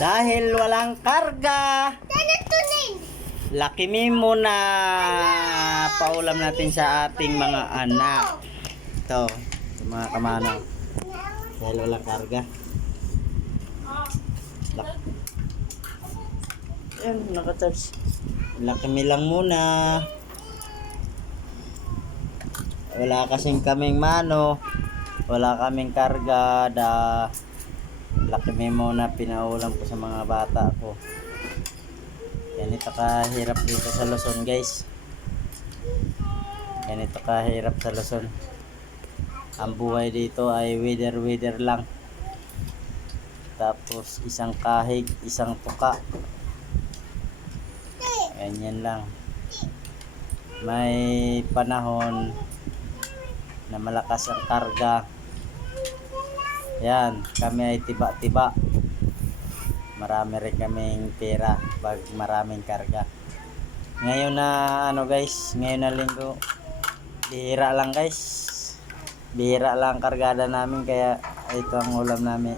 Dahil walang karga. Laki Mimo na paulam natin sa ating mga anak. Ito, sa mga kamano. Dahil walang karga. Ayan, nakatouch. Laki Mi lang muna. Wala kasing kaming mano. Wala kaming karga. Laki Mimo na pinaulam ko sa mga bata ko. Ganito kahirap dito sa Luzon, guys. Ganito kahirap sa Luzon. Ang buhay dito ay weather lang. Tapos isang kahig, isang tuka. Ganyan lang. May panahon na malakas ang karga. Yan, kami ay tiba-tiba. Marami rin kaming pera pag maraming karga. Ngayon na guys, ngayon na linggo, bihira lang guys. Bihira lang kargada namin, kaya ito ang ulam namin,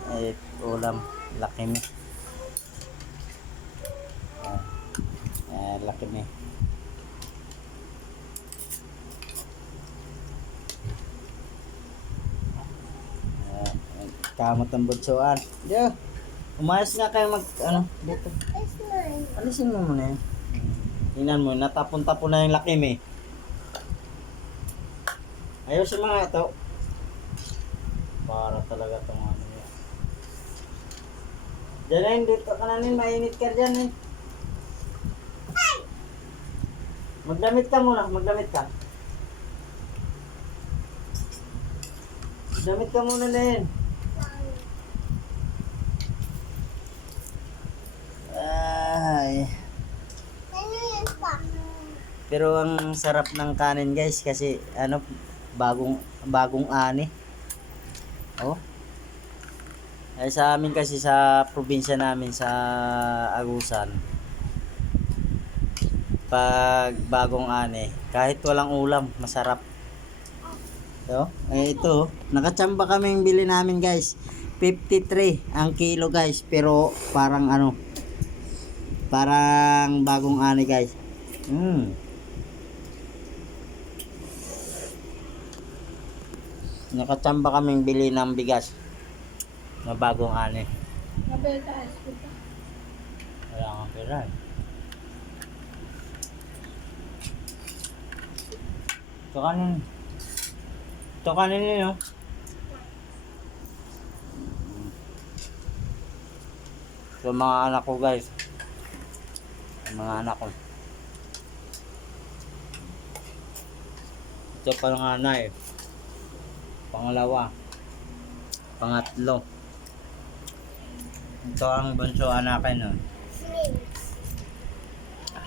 ulam Laki Mi. Laki Mi. Kamot ang butsuan. Yeah. Umayos nga kayo dito. Alisin mo muna yan. Tingnan mo, natapon-tapon na yung Laki Mi. Ayusin mga ito. Para talaga itong yan. Diyan dito ka na rin, mainit ka dyan Magdamit ka muna, magdamit ka. Damit ka muna din. Pero ang sarap ng kanin guys, kasi bagong ani. Oh. Ay sa amin kasi sa probinsya namin sa Agusan, pag bagong ani, kahit walang ulam, masarap. So, ito, nakachamba kaming bili namin guys. 53 ang kilo guys, pero parang parang bagong ani guys. Nakachamba kaming bili ng bigas na bagong ani. Wala kang pera. Ito kanin nyo. Ito mga anak ko guys. Mga anak ko. Ito panganay. Pangalawa. Pangatlo. Ito ang bunso anakin nun.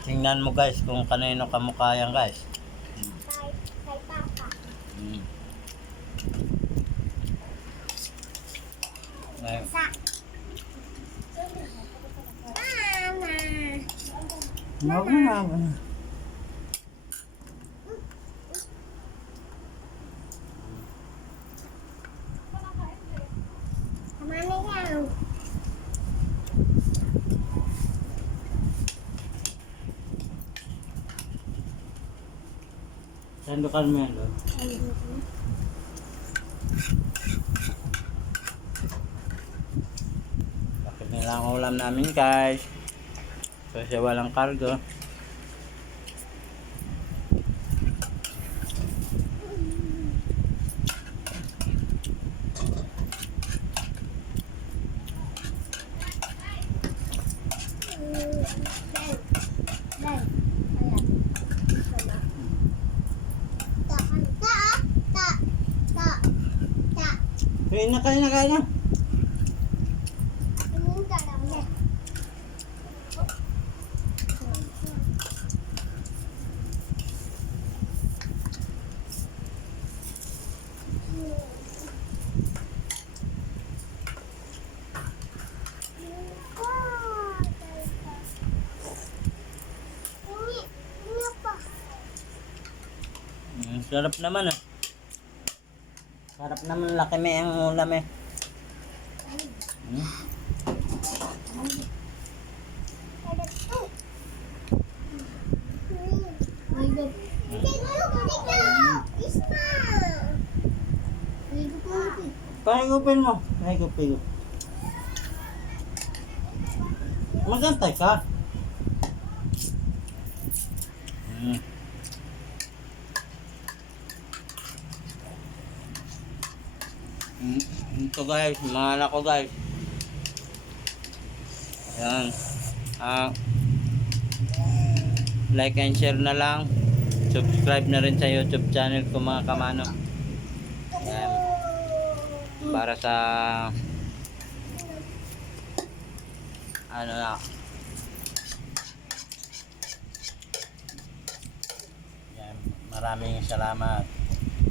Tingnan mo guys kung kanino kamukha yan guys. Kay Papa. Mama. Sandukan mo yan doon. Bakit nila ang ulam namin guys? Kasi walang kargo. Kain na. Sarap naman Sarap naman, Laki Mi ang ulam Pahigupin mo. Pahigupin. Magantay ka. Ito guys, mga anak ko guys. Yan. Like and share na lang. Subscribe na rin sa YouTube channel ko mga kamano. Yan. Para sa ano na. Yan. Maraming salamat.